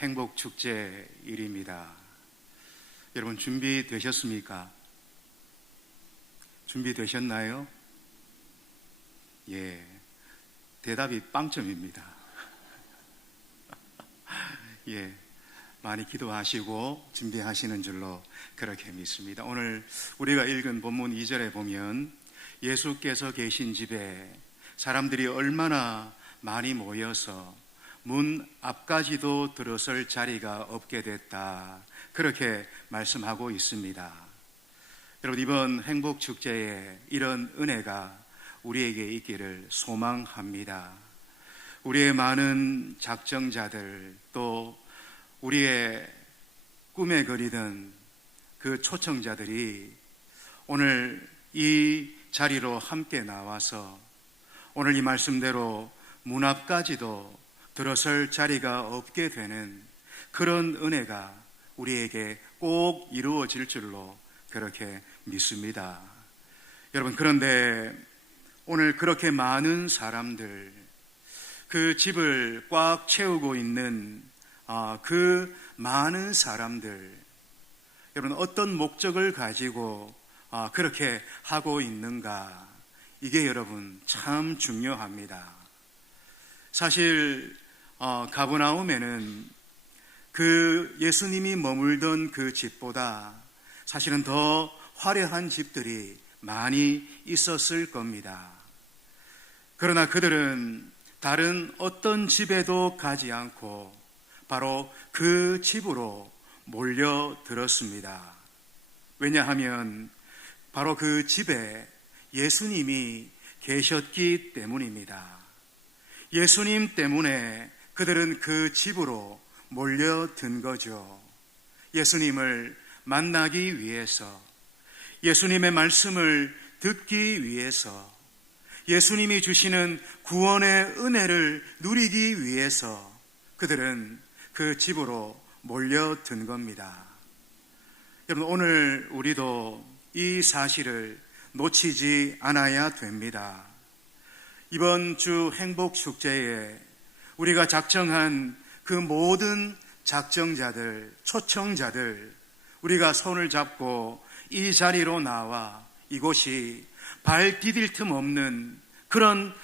행복축제 일입니다. 여러분 준비되셨습니까? 준비되셨나요? 예, 대답이 빵점입니다. 예, 많이 기도하시고 준비하시는 줄로 그렇게 믿습니다. 오늘 우리가 읽은 본문 2절에 보면 예수께서 계신 집에 사람들이 얼마나 많이 모여서 문 앞까지도 들어설 자리가 없게 됐다, 그렇게 말씀하고 있습니다. 여러분, 이번 행복축제에 이런 은혜가 우리에게 있기를 소망합니다. 우리의 많은 작정자들, 또 우리의 꿈에 그리던 그 초청자들이 오늘 이 자리로 함께 나와서 오늘 이 말씀대로 문 앞까지도 들어설 자리가 없게 되는 그런 은혜가 우리에게 꼭 이루어질 줄로 그렇게 믿습니다. 여러분, 그런데 오늘 그렇게 많은 사람들, 그 집을 꽉 채우고 있는 그 많은 사람들, 여러분 어떤 목적을 가지고 그렇게 하고 있는가, 이게 여러분 참 중요합니다. 사실 가버나움에는 그 예수님이 머물던 그 집보다 사실은 더 화려한 집들이 많이 있었을 겁니다. 그러나 그들은 다른 어떤 집에도 가지 않고 바로 그 집으로 몰려들었습니다. 왜냐하면 바로 그 집에 예수님이 계셨기 때문입니다. 예수님 때문에 그들은 그 집으로 몰려든 거죠. 예수님을 만나기 위해서, 예수님의 말씀을 듣기 위해서, 예수님이 주시는 구원의 은혜를 누리기 위해서 그들은 그 집으로 몰려든 겁니다. 여러분, 오늘 우리도 이 사실을 놓치지 않아야 됩니다. 이번 주 행복축제에 우리가 작정한 그 모든 작정자들, 초청자들, 우리가 손을 잡고 이 자리로 나와 이곳이 발 디딜 틈 없는 그런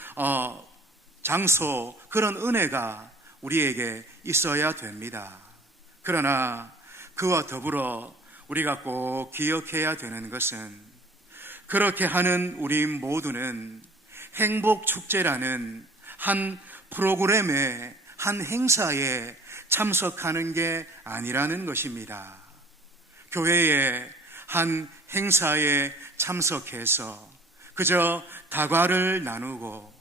장소, 그런 은혜가 우리에게 있어야 됩니다. 그러나 그와 더불어 우리가 꼭 기억해야 되는 것은, 그렇게 하는 우리 모두는 행복축제라는 한 프로그램에, 한 행사에 참석하는 게 아니라는 것입니다. 교회의 한 행사에 참석해서 그저 다과를 나누고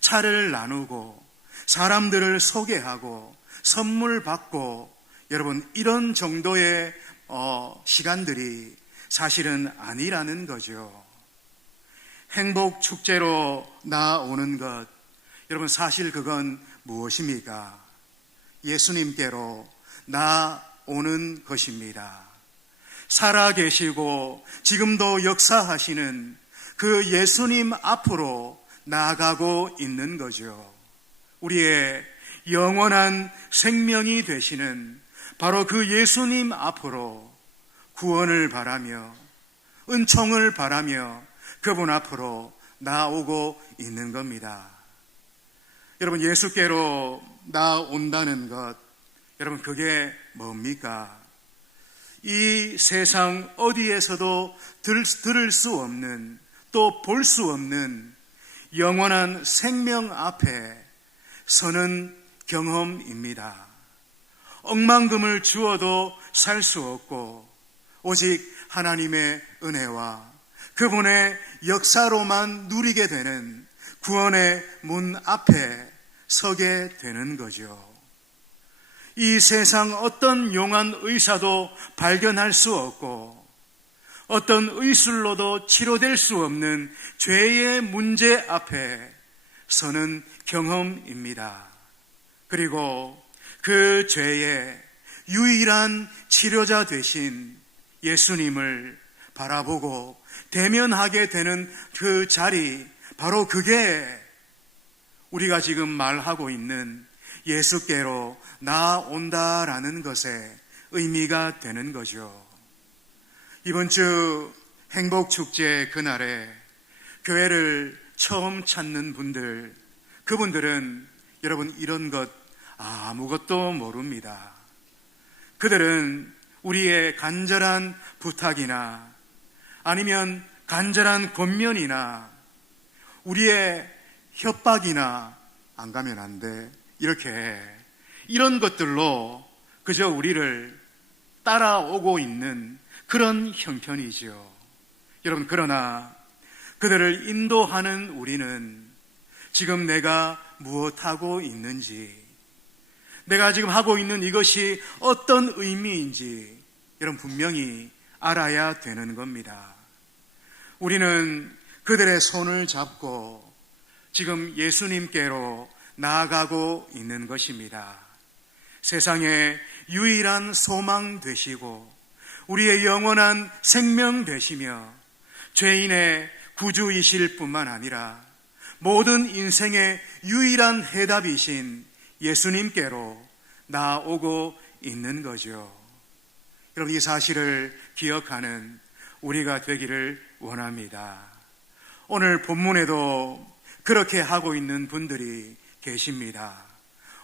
차를 나누고 사람들을 소개하고 선물 받고, 여러분 이런 정도의 시간들이 사실은 아니라는 거죠. 행복축제로 나오는 것, 여러분 사실 그건 무엇입니까? 예수님께로 나오는 것입니다. 살아계시고 지금도 역사하시는 그 예수님 앞으로 나아가고 있는 거죠. 우리의 영원한 생명이 되시는 바로 그 예수님 앞으로 구원을 바라며 은총을 바라며 그분 앞으로 나오고 있는 겁니다. 여러분, 예수께로 나온다는 것, 여러분 그게 뭡니까? 이 세상 어디에서도 들을 수 없는, 또 볼 수 없는 영원한 생명 앞에 서는 경험입니다. 억만금을 주어도 살 수 없고 오직 하나님의 은혜와 그분의 역사로만 누리게 되는 구원의 문 앞에 서게 되는 거죠. 이 세상 어떤 용한 의사도 발견할 수 없고 어떤 의술로도 치료될 수 없는 죄의 문제 앞에 서는 경험입니다. 그리고 그 죄의 유일한 치료자 되신 예수님을 바라보고 대면하게 되는 그 자리, 바로 그게 우리가 지금 말하고 있는 예수께로 나온다라는 것에 의미가 되는 거죠. 이번 주 행복축제 그날에 교회를 처음 찾는 분들, 그분들은 여러분 이런 것 아무것도 모릅니다. 그들은 우리의 간절한 부탁이나 아니면 간절한 권면이나 우리의 협박이나 안 가면 안 돼, 이렇게 이런 것들로 그저 우리를 따라오고 있는 그런 형편이죠. 여러분, 그러나 그들을 인도하는 우리는 지금 내가 무엇하고 있는지, 내가 지금 하고 있는 이것이 어떤 의미인지 여러분 분명히 알아야 되는 겁니다. 우리는 그들의 손을 잡고 지금 예수님께로 나아가고 있는 것입니다. 세상의 유일한 소망 되시고 우리의 영원한 생명 되시며 죄인의 구주이실 뿐만 아니라 모든 인생의 유일한 해답이신 예수님께로 나오고 있는 거죠. 여러분, 이 사실을 기억하는 우리가 되기를 원합니다. 오늘 본문에도 그렇게 하고 있는 분들이 계십니다.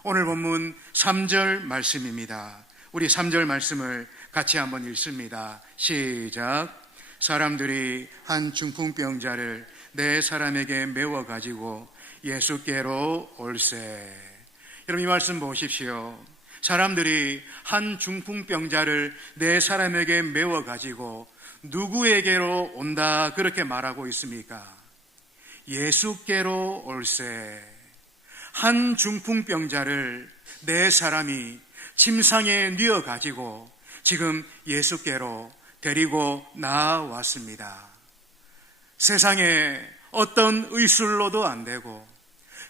오늘 본문 3절 말씀입니다. 우리 3절 말씀을 같이 한번 읽습니다. 시작. 사람들이 한 중풍병자를 네 사람에게 메워 가지고 예수께로 올세. 여러분, 이 말씀 보십시오. 사람들이 한 중풍병자를 네 사람에게 메워 가지고 누구에게로 온다 그렇게 말하고 있습니까? 예수께로 올세. 한 중풍병자를 네 사람이 침상에 뉘어 가지고 지금 예수께로 데리고 나왔습니다. 세상에 어떤 의술로도 안 되고,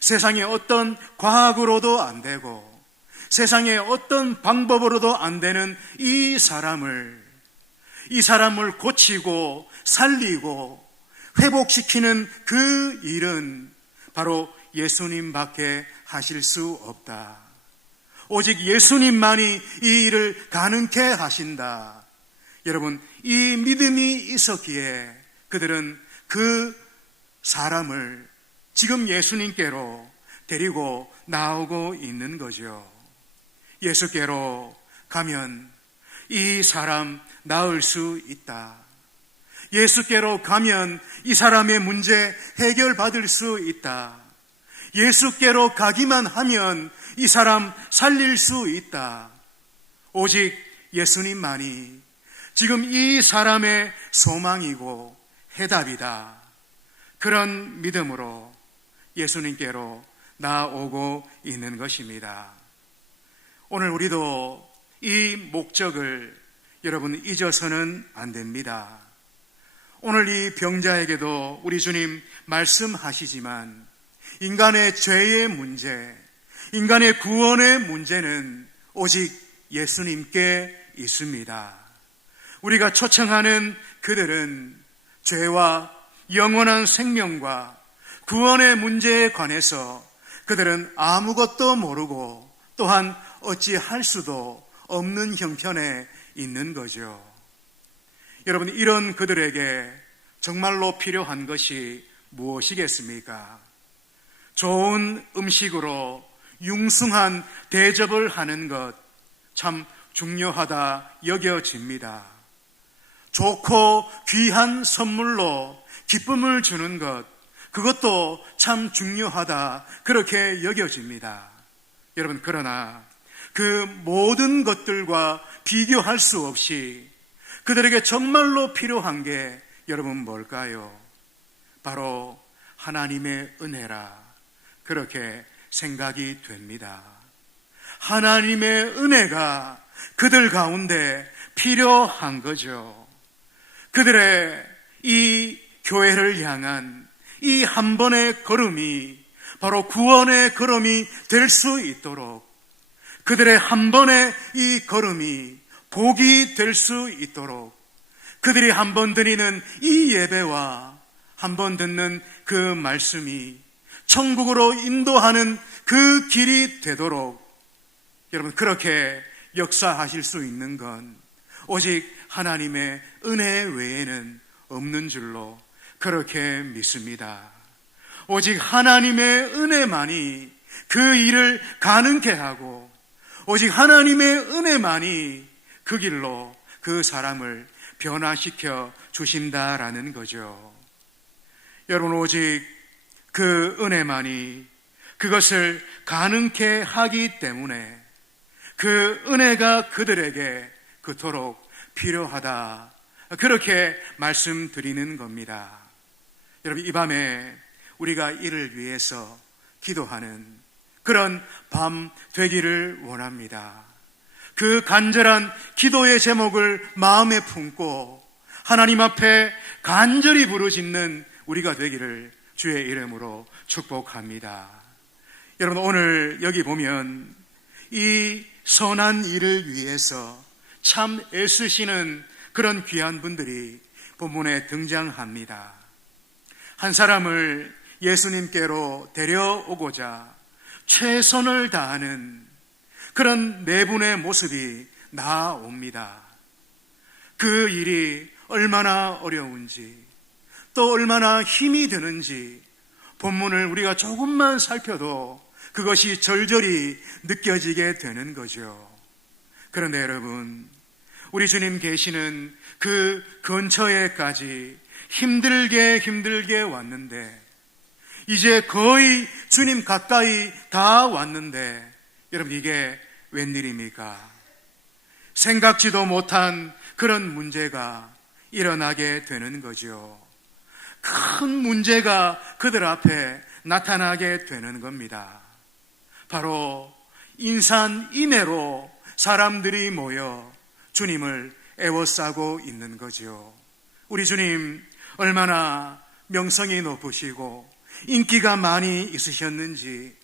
세상에 어떤 과학으로도 안 되고, 세상에 어떤 방법으로도 안 되는 이 사람을 고치고 살리고 회복시키는 그 일은 바로 예수님밖에 하실 수 없다. 오직 예수님만이 이 일을 가능케 하신다. 여러분, 이 믿음이 있었기에 그들은 그 사람을 지금 예수님께로 데리고 나오고 있는 거죠. 예수께로 가면 이 사람 나을 수 있다. 예수께로 가면 이 사람의 문제 해결받을 수 있다. 예수께로 가기만 하면 이 사람 살릴 수 있다. 오직 예수님만이 지금 이 사람의 소망이고 해답이다. 그런 믿음으로 예수님께로 나오고 있는 것입니다. 오늘 우리도 이 목적을 여러분 잊어서는 안 됩니다. 오늘 이 병자에게도 우리 주님 말씀하시지만 인간의 죄의 문제, 인간의 구원의 문제는 오직 예수님께 있습니다. 우리가 초청하는 그들은 죄와 영원한 생명과 구원의 문제에 관해서 그들은 아무것도 모르고 또한 어찌할 수도 없는 형편에 있는 거죠. 여러분, 이런 그들에게 정말로 필요한 것이 무엇이겠습니까? 좋은 음식으로 융숭한 대접을 하는 것 참 중요하다 여겨집니다. 좋고 귀한 선물로 기쁨을 주는 것, 그것도 참 중요하다 그렇게 여겨집니다. 여러분, 그러나 그 모든 것들과 비교할 수 없이 그들에게 정말로 필요한 게 여러분 뭘까요? 바로 하나님의 은혜라 그렇게 생각이 됩니다. 하나님의 은혜가 그들 가운데 필요한 거죠. 그들의 이 교회를 향한 이 한 번의 걸음이 바로 구원의 걸음이 될 수 있도록, 그들의 한 번의 이 걸음이 복이 될 수 있도록, 그들이 한 번 드리는 이 예배와 한 번 듣는 그 말씀이 천국으로 인도하는 그 길이 되도록 여러분 그렇게 역사하실 수 있는 건 오직 하나님의 은혜 외에는 없는 줄로 그렇게 믿습니다. 오직 하나님의 은혜만이 그 일을 가능케 하고 오직 하나님의 은혜만이 그 길로 그 사람을 변화시켜 주신다라는 거죠. 여러분 오직 그 은혜만이 그것을 가능케 하기 때문에 그 은혜가 그들에게 그토록 필요하다 그렇게 말씀드리는 겁니다. 여러분 이 밤에 우리가 이를 위해서 기도하는 그런 밤 되기를 원합니다. 그 간절한 기도의 제목을 마음에 품고 하나님 앞에 간절히 부르짖는 우리가 되기를 주의 이름으로 축복합니다. 여러분 오늘 여기 보면 이 선한 일을 위해서 참 애쓰시는 그런 귀한 분들이 본문에 등장합니다. 한 사람을 예수님께로 데려오고자 최선을 다하는 그런 네 분의 모습이 나옵니다. 그 일이 얼마나 어려운지 또 얼마나 힘이 드는지 본문을 우리가 조금만 살펴도 그것이 절절히 느껴지게 되는 거죠. 그런데 여러분 우리 주님 계시는 그 근처에까지 힘들게 왔는데 이제 거의 주님 가까이 다 왔는데 여러분 이게 웬일입니까? 생각지도 못한 그런 문제가 일어나게 되는 거죠. 큰 문제가 그들 앞에 나타나게 되는 겁니다. 바로 인산인해로 사람들이 모여 주님을 애워싸고 있는 거죠. 우리 주님 얼마나 명성이 높으시고 인기가 많이 있으셨는지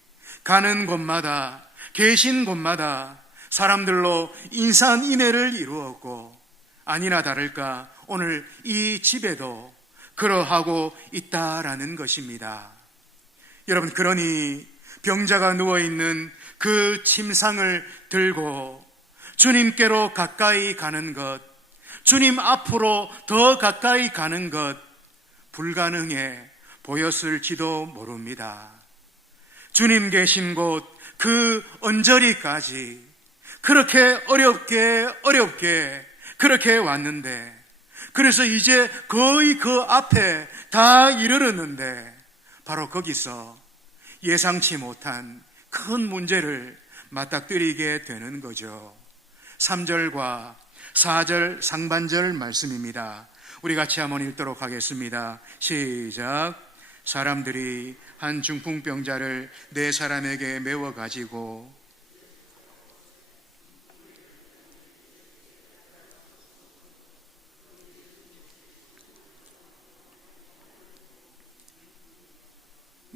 가는 곳마다 계신 곳마다 사람들로 인산인해를 이루었고 아니나 다를까 오늘 이 집에도 그러하고 있다라는 것입니다. 여러분 그러니 병자가 누워있는 그 침상을 들고 주님께로 가까이 가는 것, 주님 앞으로 더 가까이 가는 것 불가능해 보였을지도 모릅니다. 주님 계신 곳 그 언저리까지 그렇게 어렵게 그렇게 왔는데 그래서 이제 거의 그 앞에 다 이르렀는데 바로 거기서 예상치 못한 큰 문제를 맞닥뜨리게 되는 거죠. 3절과 4절 상반절 말씀입니다. 우리 같이 한번 읽도록 하겠습니다. 시작. 사람들이 한 중풍병자를 네 사람에게 메워 가지고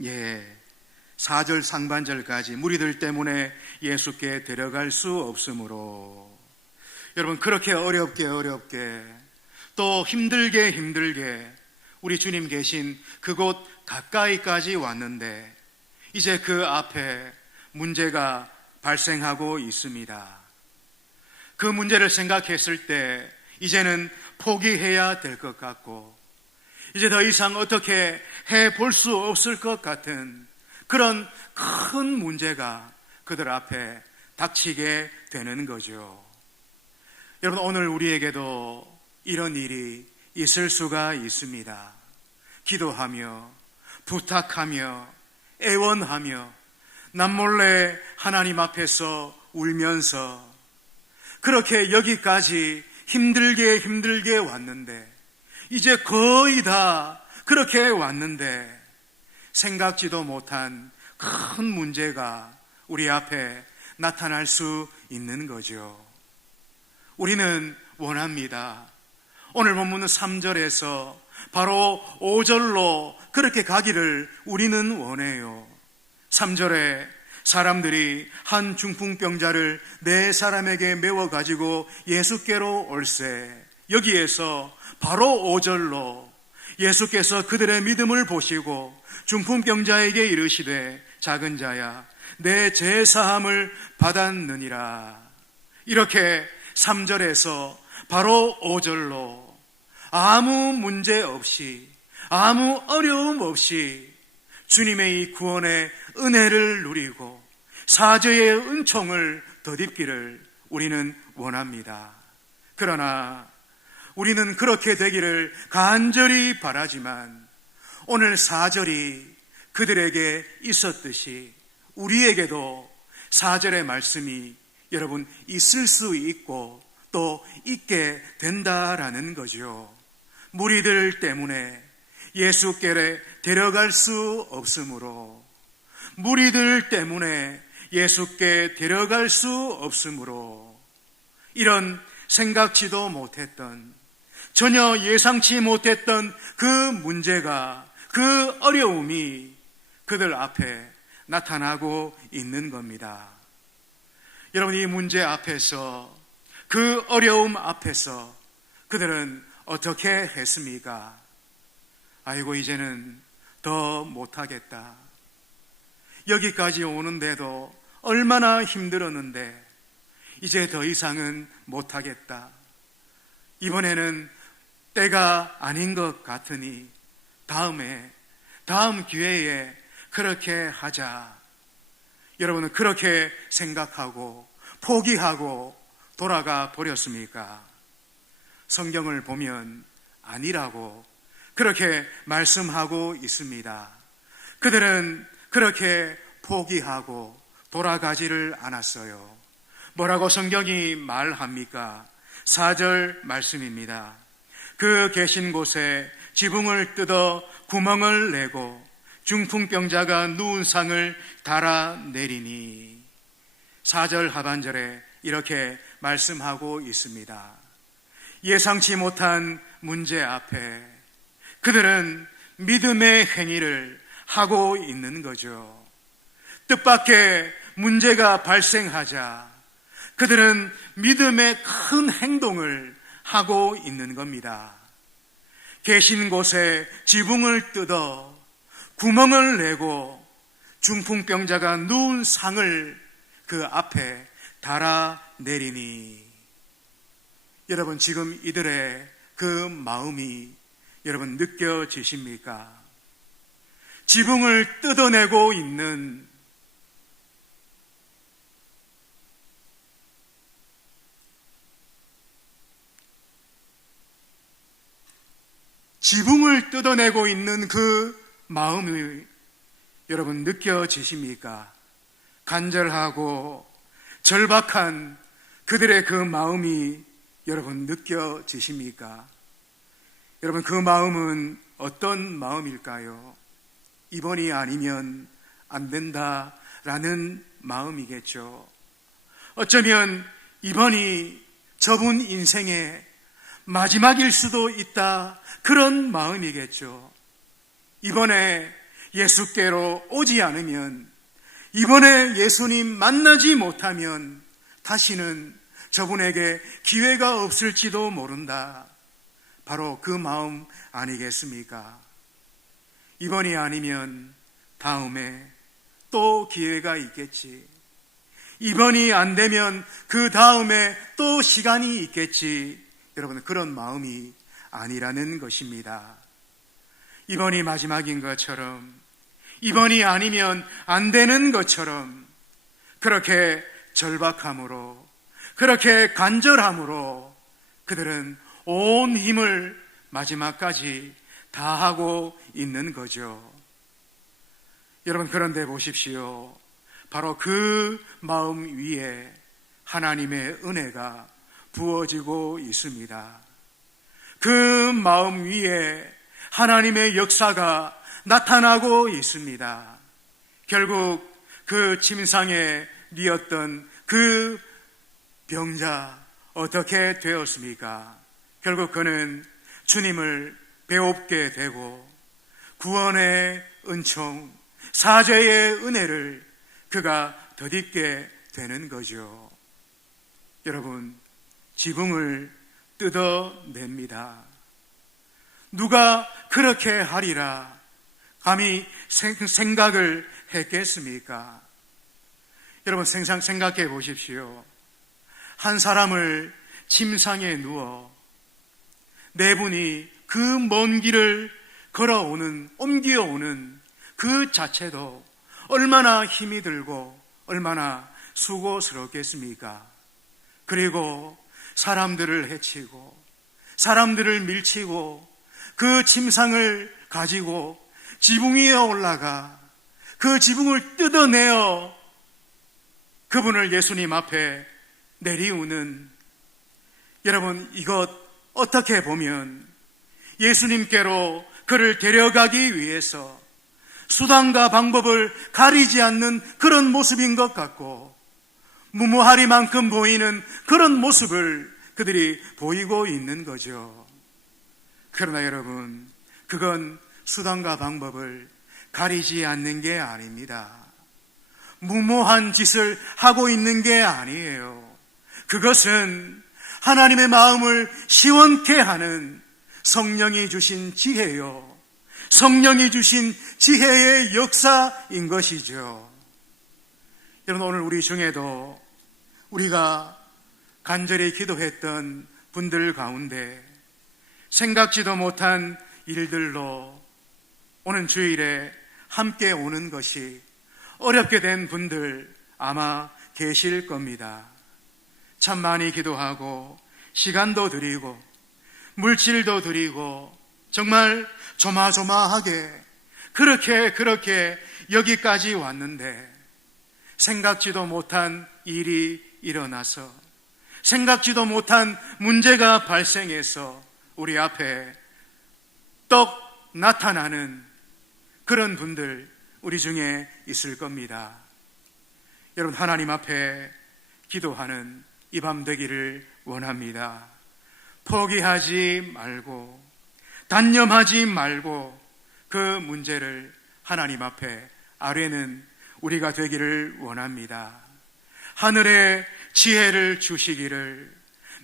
예, 4절 상반절까지 무리들 때문에 예수께 데려갈 수 없으므로 여러분 그렇게 어렵게 또 힘들게 우리 주님 계신 그곳 가까이까지 왔는데 이제 그 앞에 문제가 발생하고 있습니다. 그 문제를 생각했을 때 이제는 포기해야 될 것 같고 이제 더 이상 어떻게 해볼 수 없을 것 같은 그런 큰 문제가 그들 앞에 닥치게 되는 거죠. 여러분 오늘 우리에게도 이런 일이 있을 수가 있습니다. 기도하며 부탁하며 애원하며 남몰래 하나님 앞에서 울면서 그렇게 여기까지 힘들게 왔는데 이제 거의 다 그렇게 왔는데 생각지도 못한 큰 문제가 우리 앞에 나타날 수 있는 거죠. 우리는 원합니다. 오늘 본문은 3절에서 바로 5절로 그렇게 가기를 우리는 원해요. 3절에 사람들이 한 중풍병자를 네 사람에게 메워 가지고 예수께로 올세, 여기에서 바로 5절로 예수께서 그들의 믿음을 보시고 중풍병자에게 이르시되 작은 자야 내 죄 사함을 받았느니라. 이렇게 3절에서 바로 5절로 아무 문제 없이 아무 어려움 없이 주님의 이 구원의 은혜를 누리고 사죄의 은총을 덧입기를 우리는 원합니다. 그러나 우리는 그렇게 되기를 간절히 바라지만 오늘 4절이 그들에게 있었듯이 우리에게도 4절의 말씀이 여러분 있을 수 있고 또 있게 된다라는 거죠. 무리들 때문에 예수께로 데려갈 수 없으므로, 무리들 때문에 예수께 데려갈 수 없으므로 이런 생각지도 못했던, 전혀 예상치 못했던 그 문제가, 그 어려움이 그들 앞에 나타나고 있는 겁니다. 여러분, 이 문제 앞에서, 그 어려움 앞에서 그들은 어떻게 했습니까? 아이고, 이제는 더 못하겠다. 여기까지 오는데도 얼마나 힘들었는데 이제 더 이상은 못하겠다. 이번에는 때가 아닌 것 같으니 다음 기회에 그렇게 하자. 여러분은 그렇게 생각하고 포기하고 돌아가 버렸습니까? 성경을 보면 아니라고 그렇게 말씀하고 있습니다. 그들은 그렇게 포기하고 돌아가지를 않았어요. 뭐라고 성경이 말합니까? 4절 말씀입니다. 그 계신 곳에 지붕을 뜯어 구멍을 내고 중풍병자가 누운 상을 달아내리니, 4절 하반절에 이렇게 말씀하고 있습니다. 예상치 못한 문제 앞에 그들은 믿음의 행위를 하고 있는 거죠. 뜻밖의 문제가 발생하자 그들은 믿음의 큰 행동을 하고 있는 겁니다. 계신 곳에 지붕을 뜯어 구멍을 내고 중풍병자가 누운 상을 그 앞에 달아내리니, 여러분 지금 이들의 그 마음이 여러분 느껴지십니까? 지붕을 뜯어내고 있는 그 마음이 여러분 느껴지십니까? 간절하고 절박한 그들의 그 마음이 여러분 느껴지십니까? 여러분, 그 마음은 어떤 마음일까요? 이번이 아니면 안 된다라는 마음이겠죠. 어쩌면 이번이 저분 인생의 마지막일 수도 있다, 그런 마음이겠죠. 이번에 예수께로 오지 않으면, 이번에 예수님 만나지 못하면 다시는 저분에게 기회가 없을지도 모른다. 바로 그 마음 아니겠습니까? 이번이 아니면 다음에 또 기회가 있겠지. 이번이 안 되면 그 다음에 또 시간이 있겠지. 여러분, 그런 마음이 아니라는 것입니다. 이번이 마지막인 것처럼, 이번이 아니면 안 되는 것처럼 그렇게 절박함으로, 그렇게 간절함으로 그들은 온 힘을 마지막까지 다하고 있는 거죠. 여러분, 그런데 보십시오. 바로 그 마음 위에 하나님의 은혜가 부어지고 있습니다. 그 마음 위에 하나님의 역사가 나타나고 있습니다. 결국 그 침상에 뉘었던 그 병자 어떻게 되었습니까? 결국 그는 주님을 배웁게 되고 구원의 은총, 사죄의 은혜를 그가 덧입게 되는 거죠. 여러분, 지붕을 뜯어냅니다. 누가 그렇게 하리라 감히 생각을 했겠습니까? 여러분 생각해 보십시오. 한 사람을 침상에 누워 네 분이 그 먼 길을 옮겨오는 그 자체도 얼마나 힘이 들고 얼마나 수고스럽겠습니까? 그리고 사람들을 해치고 사람들을 밀치고 그 침상을 가지고 지붕 위에 올라가 그 지붕을 뜯어내어 그분을 예수님 앞에 내리우는, 여러분 이것 어떻게 보면 예수님께로 그를 데려가기 위해서 수단과 방법을 가리지 않는 그런 모습인 것 같고 무모하리만큼 보이는 그런 모습을 그들이 보이고 있는 거죠. 그러나 여러분, 그건 수단과 방법을 가리지 않는 게 아닙니다. 무모한 짓을 하고 있는 게 아니에요. 그것은 하나님의 마음을 시원케 하는 성령이 주신 지혜요, 성령이 주신 지혜의 역사인 것이죠. 여러분, 오늘 우리 중에도 우리가 간절히 기도했던 분들 가운데 생각지도 못한 일들로 오는 주일에 함께 오는 것이 어렵게 된 분들 아마 계실 겁니다. 참 많이 기도하고 시간도 드리고 물질도 드리고 정말 조마조마하게 그렇게 여기까지 왔는데 생각지도 못한 일이 일어나서 생각지도 못한 문제가 발생해서 우리 앞에 떡 나타나는 그런 분들 우리 중에 있을 겁니다. 여러분, 하나님 앞에 기도하는 이 밤 되기를 원합니다. 포기하지 말고 단념하지 말고 그 문제를 하나님 앞에 아뢰는 우리가 되기를 원합니다. 하늘의 지혜를 주시기를,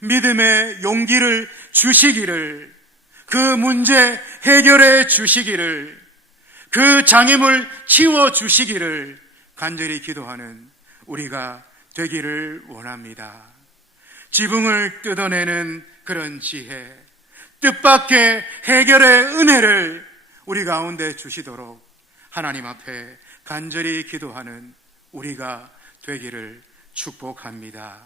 믿음의 용기를 주시기를, 그 문제 해결해 주시기를, 그 장애물 치워 주시기를 간절히 기도하는 우리가 되기를 원합니다. 지붕을 뜯어내는 그런 지혜, 뜻밖의 해결의 은혜를 우리 가운데 주시도록 하나님 앞에 간절히 기도하는 우리가 되기를 축복합니다.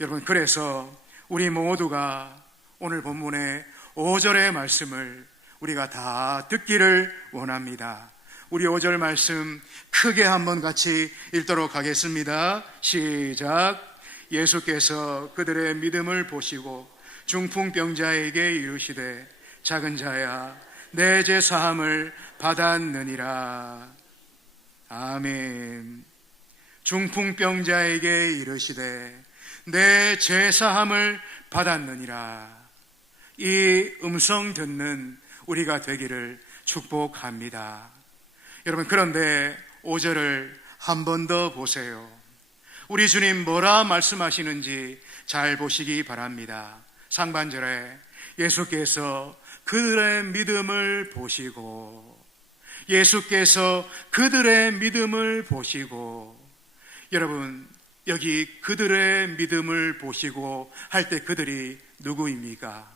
여러분, 그래서 우리 모두가 오늘 본문의 5절의 말씀을 우리가 다 듣기를 원합니다. 우리 5절 말씀 크게 한번 같이 읽도록 하겠습니다. 시작. 예수께서 그들의 믿음을 보시고 중풍병자에게 이르시되 작은 자야 내 죄 사함을 받았느니라. 아멘. 중풍병자에게 이르시되 내 죄 사함을 받았느니라. 이 음성 듣는 우리가 되기를 축복합니다. 여러분, 그런데 5절을 한 번 더 보세요. 우리 주님 뭐라 말씀하시는지 잘 보시기 바랍니다. 상반절에 예수께서 그들의 믿음을 보시고, 예수께서 그들의 믿음을 보시고, 여러분, 여기 그들의 믿음을 보시고 할 때 그들이 누구입니까?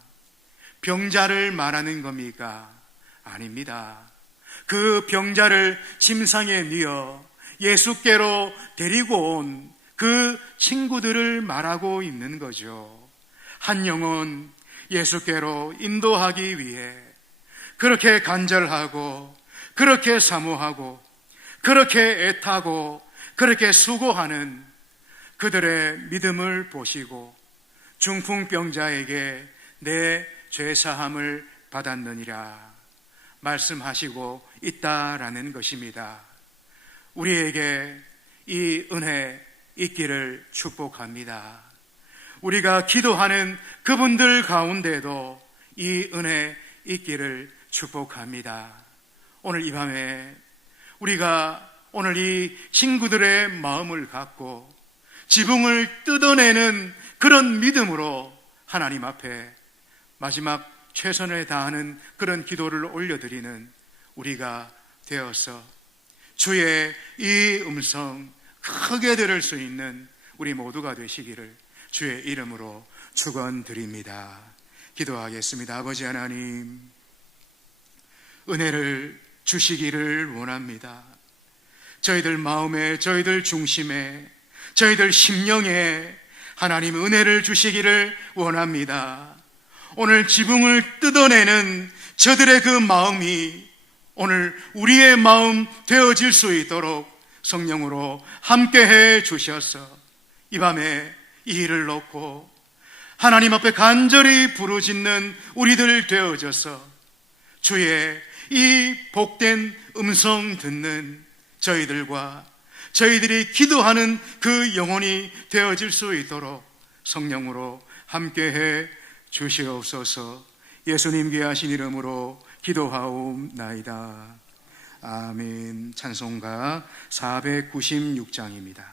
병자를 말하는 겁니까? 아닙니다. 그 병자를 침상에 뉘어 예수께로 데리고 온 그 친구들을 말하고 있는 거죠. 한 영혼 예수께로 인도하기 위해 그렇게 간절하고 그렇게 사모하고 그렇게 애타고 그렇게 수고하는 그들의 믿음을 보시고 중풍병자에게 내 죄사함을 받았느니라 말씀하시고 있다라는 것입니다. 우리에게 이 은혜 있기를 축복합니다. 우리가 기도하는 그분들 가운데도 이 은혜 있기를 축복합니다. 오늘 이 밤에 우리가 오늘 이 친구들의 마음을 갖고 지붕을 뜯어내는 그런 믿음으로 하나님 앞에 마지막 최선을 다하는 그런 기도를 올려드리는 우리가 되어서 주의 이 음성 크게 들을 수 있는 우리 모두가 되시기를 주의 이름으로 축원드립니다. 기도하겠습니다. 아버지 하나님, 은혜를 주시기를 원합니다. 저희들 마음에, 저희들 중심에, 저희들 심령에 하나님 은혜를 주시기를 원합니다. 오늘 지붕을 뜯어내는 저들의 그 마음이 오늘 우리의 마음 되어질 수 있도록 성령으로 함께해 주셔서 이 밤에 이 일을 놓고 하나님 앞에 간절히 부르짖는 우리들 되어져서 주의 이 복된 음성 듣는 저희들과 저희들이 기도하는 그 영혼이 되어질 수 있도록 성령으로 함께해 주시옵소서. 예수님 귀하신 이름으로 기도하옵나이다. 아멘. 찬송가 496장입니다.